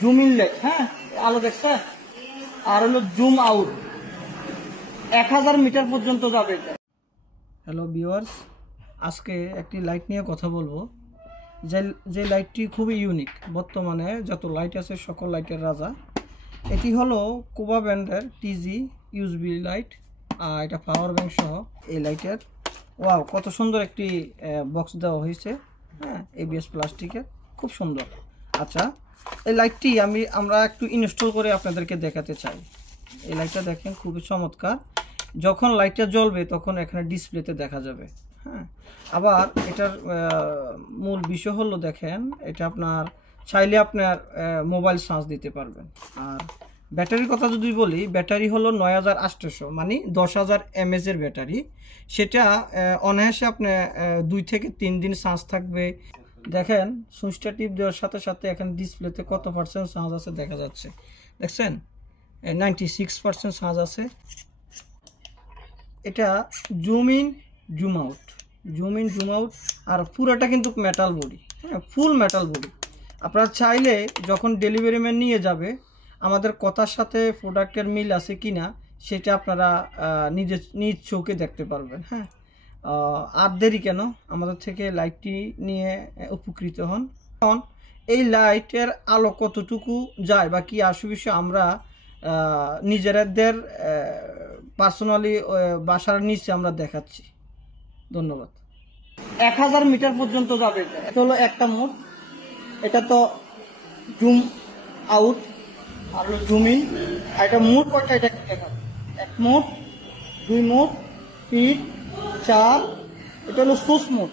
Zoom in light, হ্যাঁ আলো দেখছে, আর হলো জুম আউট 1000 মিটার পর্যন্ত যাবে। হ্যালো ভিউয়ার্স, আজকে একটি লাইট নিয়ে কথা বলবো, যে লাইটটি খুবই ইউনিক, বর্তমানে যত লাইট আছে সকল লাইটের রাজা। এটি হলো কোবা ব্র্যান্ডের টিজি ইউএসবি লাইট, এটা পাওয়ার ব্যাংক সহ এই লাইটের। ওয়াও, কত সুন্দর একটি বক্স দেওয়া হয়েছে, হ্যাঁ এবিএস প্লাস্টিকের, খুব সুন্দর। আচ্ছা, এই লাইটটি আমরা একটু ইনস্টল করে আপনাদেরকে দেখাতে চাই। এই লাইটটা দেখেন খুবই চমৎকার, যখন লাইটটা জ্বলবে তখন এখানে ডিসপ্লেতে দেখা যাবে। হ্যাঁ, আবার এটার মূল বিষয় হলো দেখেন, এটা আপনার চাইলে আপনার মোবাইল চার্জ দিতে পারবেন। আর ব্যাটারির কথা যদি বলি, ব্যাটারি হলো 9800, মানে 10,000 mAh এর ব্যাটারি। সেটা অনায়াসে আপনার 2 থেকে 3 দিন চার্জ থাকবে। দেখেন সুইচটা টিপ দেওয়ার সাথে সাথে এখানে ডিসপ্লেতে কত পার্সেন্ট চার্জ আছে দেখা যাচ্ছে, দেখছেন 96% চার্জ আছে। এটা zoom in zoom out, zoom in zoom out, আর পুরোটা কিন্তু মেটাল বডি, হ্যাঁ ফুল মেটাল বডি। আপনারা চাইলে যখন ডেলিভারি ম্যান নিয়ে যাবে, আমাদের কথার সাথে প্রোডাক্টের মিল আছে কিনা সেটা আপনারা নিজ চোখে দেখতে পারবেন। হ্যাঁ, আর দেরি কেন, আমাদের থেকে লাইটটি নিয়ে উপকৃত হন। এই লাইটের আলো কতটুকু যায় বা কি আসে আমরা নিজেদের পার্সোনালি বাসার নিচে আমরা দেখাচ্ছি। ধন্যবাদ। 1000 মিটার পর্যন্ত যাবে। এটা হলো একটা মোড, এটা তো জুম আউট আর হলো জুম ইন। আর এটা মোড কয়টা, এটা দেখাবো। 1 মোড, 2 মোড, 3, 4, এটা হলো সুস মোড।